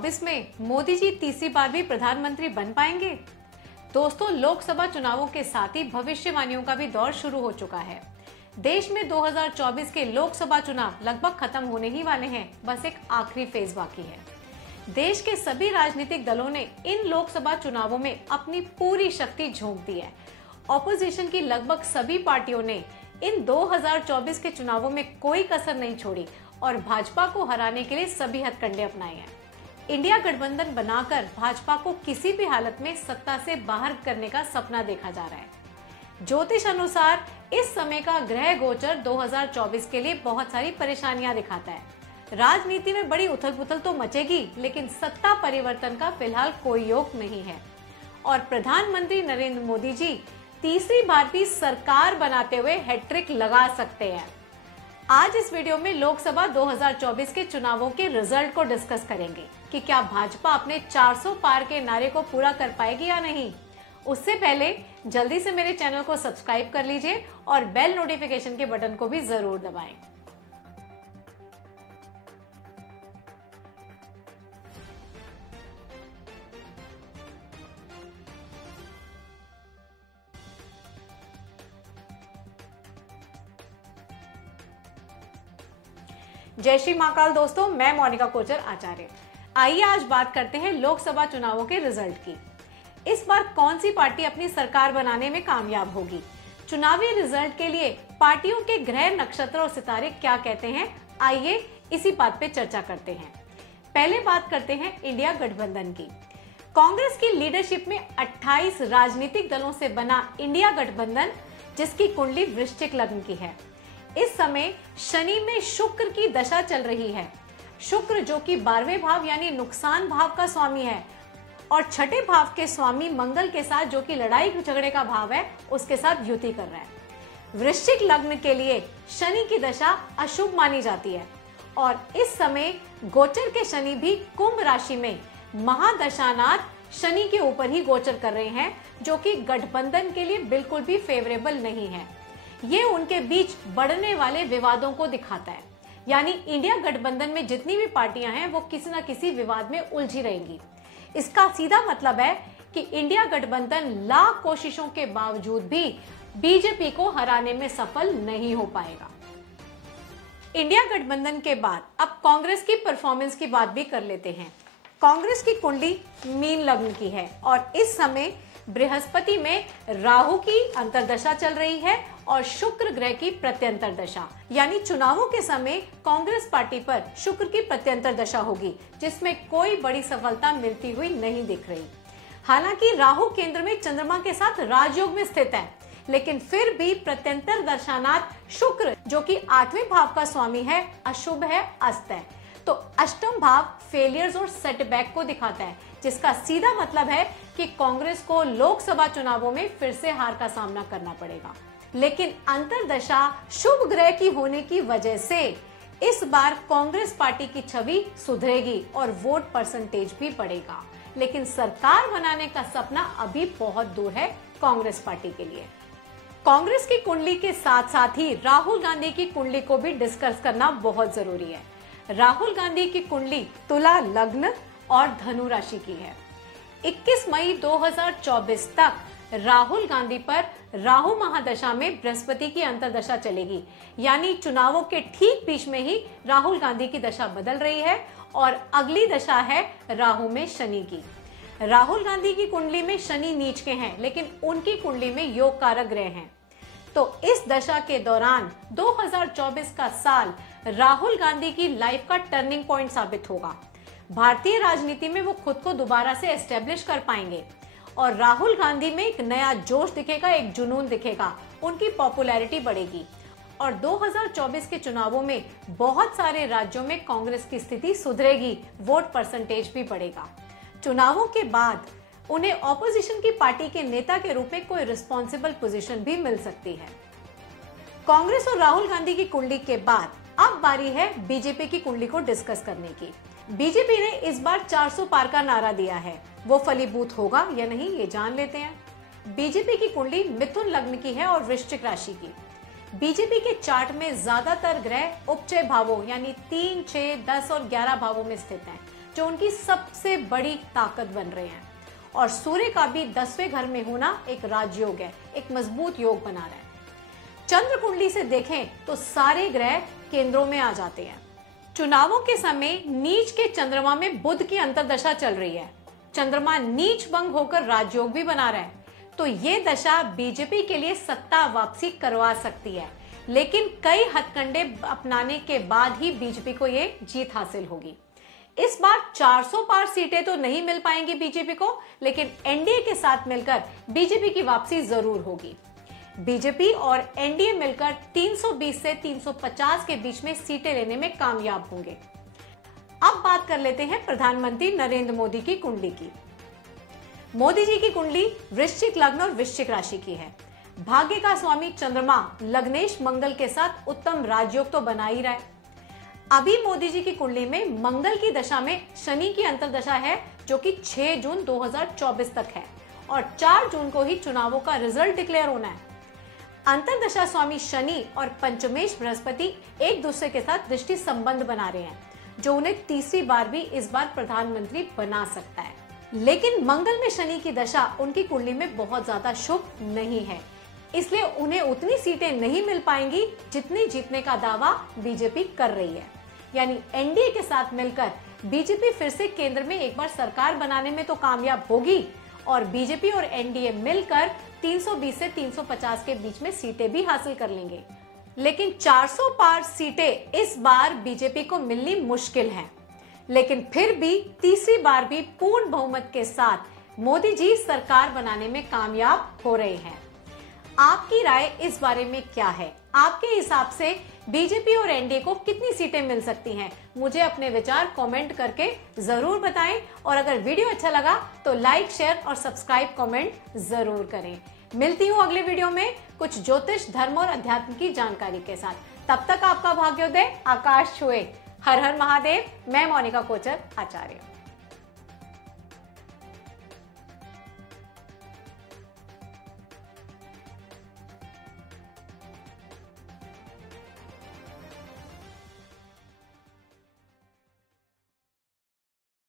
2024 में मोदी जी तीसरी बार भी प्रधानमंत्री बन पाएंगे? दोस्तों, लोकसभा चुनावों के साथ ही भविष्यवाणियों का भी दौर शुरू हो चुका है। देश में 2024 के लोकसभा चुनाव लगभग खत्म होने ही वाले हैं, बस एक आखिरी फेज बाकी है। देश के सभी राजनीतिक दलों ने इन लोकसभा चुनावों में अपनी पूरी शक्ति झोंक दी है। ऑपोजिशन की लगभग सभी पार्टियों ने इन 2024 के चुनावों में कोई कसर नहीं छोड़ी और भाजपा को हराने के लिए सभी हथकंडे अपनाए हैं। इंडिया गठबंधन बनाकर भाजपा को किसी भी हालत में सत्ता से बाहर करने का सपना देखा जा रहा है। ज्योतिष अनुसार इस समय का ग्रह गोचर 2024 के लिए बहुत सारी परेशानियां दिखाता है। राजनीति में बड़ी उथल पुथल तो मचेगी, लेकिन सत्ता परिवर्तन का फिलहाल कोई योग नहीं है और प्रधानमंत्री नरेंद्र मोदी जी तीसरी बार भी सरकार बनाते हुए हैट्रिक लगा सकते हैं। आज इस वीडियो में लोकसभा 2024 के चुनावों के रिजल्ट को डिस्कस करेंगे कि क्या भाजपा अपने 400 पार के नारे को पूरा कर पाएगी या नहीं। उससे पहले जल्दी से मेरे चैनल को सब्सक्राइब कर लीजिए और बेल नोटिफिकेशन के बटन को भी जरूर दबाएं। जय श्री महाकाल दोस्तों, मैं मोनिका कोचर आचार्य। आइए आज बात करते हैं लोकसभा चुनावों के रिजल्ट की। इस बार कौन सी पार्टी अपनी सरकार बनाने में कामयाब होगी? चुनावी रिजल्ट के लिए पार्टियों के ग्रह, नक्षत्र और सितारे क्या कहते हैं, आइए इसी बात पे चर्चा करते हैं। पहले बात करते हैं इंडिया गठबंधन की। कांग्रेस की लीडरशिप में 28 राजनीतिक दलों से बना इंडिया गठबंधन, जिसकी कुंडली वृश्चिक लग्न की है। इस समय शनि में शुक्र की दशा चल रही है। शुक्र जो कि 12वें भाव यानी नुकसान भाव का स्वामी है और छठे भाव के स्वामी मंगल के साथ, जो कि लड़ाई झगड़े का भाव है, उसके साथ युति कर रहा है। वृश्चिक लग्न के लिए शनि की दशा अशुभ मानी जाती है और इस समय गोचर के शनि भी कुंभ राशि में महादशानाथ शनि के ऊपर ही गोचर कर रहे हैं, जो कि गठबंधन के लिए बिल्कुल भी फेवरेबल नहीं है। ये उनके बीच बढ़ने वाले विवादों को दिखाता है, यानी इंडिया गठबंधन में जितनी भी पार्टियां हैं वो किसी न किसी विवाद में उलझी रहेंगी। इसका सीधा मतलब है कि इंडिया गठबंधन लाख कोशिशों के बावजूद भी बीजेपी को हराने में सफल नहीं हो पाएगा। इंडिया गठबंधन के बाद अब कांग्रेस की परफॉर्मेंस की बात भी कर लेते हैं। कांग्रेस की कुंडली मीन लग्न की है और इस समय बृहस्पति में राहु की अंतर्दशा चल रही है और शुक्र ग्रह की प्रत्यंतर दशा, यानी चुनावों के समय कांग्रेस पार्टी पर शुक्र की प्रत्यंतर दशा होगी, जिसमें कोई बड़ी सफलता मिलती हुई नहीं दिख रही। हालांकि राहु केंद्र में चंद्रमा के साथ राजयोग में स्थित है, लेकिन फिर भी प्रत्यंतर दशानाथ शुक्र, जो कि 8वें भाव का स्वामी है, अशुभ है, अस्त है। तो अष्टम भाव फेलियर्स और सेटबैक को दिखाता है, जिसका सीधा मतलब है कि कांग्रेस को लोकसभा चुनावों में फिर से हार का सामना करना पड़ेगा। लेकिन अंतर्दशा शुभ ग्रह की होने की वजह से इस बार कांग्रेस पार्टी की छवि सुधरेगी और वोट परसेंटेज भी बढ़ेगा। लेकिन सरकार बनाने का सपना अभी बहुत दूर है कांग्रेस पार्टी के लिए। कांग्रेस की कुंडली के साथ साथ ही राहुल गांधी की कुंडली को भी डिस्कस करना बहुत जरूरी है। राहुल गांधी की कुंडली तुला लग्न और धनु राशि की है। 21 मई 2024 तक राहुल गांधी पर राहु महादशा में बृहस्पति की अंतर्दशा चलेगी, यानी चुनावों के ठीक बीच में ही राहुल गांधी की दशा बदल रही है और अगली दशा है राहु में शनि की। राहुल गांधी की कुंडली में शनि नीच के हैं, लेकिन उनकी कुंडली में योग कारक ग्रह हैं। तो इस दशा के दौरान 2024 का साल राहुल गांधी की लाइफ का टर्निंग पॉइंट साबित होगा। भारतीय राजनीति में वो खुद को दोबारा से एस्टेब्लिश कर पाएंगे और राहुल गांधी में एक नया जोश दिखेगा, एक जुनून दिखेगा, उनकी पॉपुलैरिटी बढ़ेगी और 2024 के चुनावों में बहुत सारे राज्यों में कांग्रेस की स्थिति सुधरेगी, वोट परसेंटेज भी बढ़ेगा। चुनावों के बाद उन्हें ऑपोजिशन की पार्टी के नेता के रूप में कोई रिस्पॉन्सिबल पोजीशन भी मिल सकती है। कांग्रेस और राहुल गांधी की कुंडली के बाद अब बारी है बीजेपी की कुंडली को डिस्कस करने की। बीजेपी ने इस बार 400 पार का नारा दिया है, वो फलीभूत होगा या नहीं ये जान लेते हैं। बीजेपी की कुंडली मिथुन लग्न की है और वृश्चिक राशि की। बीजेपी के चार्ट में ज्यादातर ग्रह उपचय भावों यानी 3, 6, 10 और 11 भावों में स्थित हैं, जो उनकी सबसे बड़ी ताकत बन रहे हैं। और सूर्य का भी 10वें घर में होना एक राजयोग है, एक मजबूत योग बना रहा है। चंद्र कुंडली से देखें तो सारे ग्रह केंद्रों में आ जाते हैं। चुनावों के समय नीच के चंद्रमा में बुध की अंतर्दशा चल रही है। चंद्रमा नीच भंग होकर राजयोग भी बना रहा है, तो ये दशा बीजेपी के लिए सत्ता वापसी करवा सकती है, लेकिन कई हथकंडे अपनाने के बाद ही बीजेपी को ये जीत हासिल होगी। इस बार 400 पार सीटें तो नहीं मिल पाएंगी बीजेपी को, लेकिन एनडीए के साथ मिलकर बीजेपी की वापसी जरूर होगी। बीजेपी और एनडीए मिलकर 320 से 350 के बीच में सीटें लेने में कामयाब होंगे। अब बात कर लेते हैं प्रधानमंत्री नरेंद्र मोदी की कुंडली की। मोदी जी की कुंडली वृश्चिक लग्न और वृश्चिक राशि की है। भाग्य का स्वामी चंद्रमा लग्नेश मंगल के साथ उत्तम राजयोग तो बना ही रहा है। अभी मोदी जी की कुंडली में मंगल की दशा में शनि की अंतर्दशा है, जो कि 6 जून 2024 तक है और 4 जून को ही चुनावों का रिजल्ट डिक्लेयर होना है। अंतर्दशा स्वामी शनि और पंचमेश बृहस्पति एक दूसरे के साथ दृष्टि संबंध बना रहे हैं, जो उन्हें तीसरी बार भी इस बार प्रधानमंत्री बना सकता है। लेकिन मंगल में शनि की दशा उनकी कुंडली में बहुत ज्यादा शुभ नहीं है, इसलिए उन्हें उतनी सीटें नहीं मिल पाएंगी जितनी जीतने का दावा बीजेपी कर रही है। यानी एनडीए के साथ मिलकर बीजेपी फिर से केंद्र में एक बार सरकार बनाने में तो कामयाब होगी और बीजेपी और एनडीए मिलकर 320 से 350 के बीच में सीटें भी हासिल कर लेंगे। लेकिन 400 पार सीटें इस बार बीजेपी को मिलनी मुश्किल है, लेकिन फिर भी तीसरी बार भी पूर्ण बहुमत के साथ मोदी जी सरकार बनाने में कामयाब हो रहे हैं। आपकी राय इस बारे में क्या है? आपके हिसाब से बीजेपी और एनडीए को कितनी सीटें मिल सकती हैं? मुझे अपने विचार कमेंट करके जरूर बताएं और अगर वीडियो अच्छा लगा तो लाइक, शेयर और सब्सक्राइब कमेंट जरूर करें। मिलती हूँ अगले वीडियो में कुछ ज्योतिष, धर्म और अध्यात्म की जानकारी के साथ। तब तक आपका भाग्योदय आकाश छुए। हर हर महादेव। मैं मोनिका कोचर आचार्य।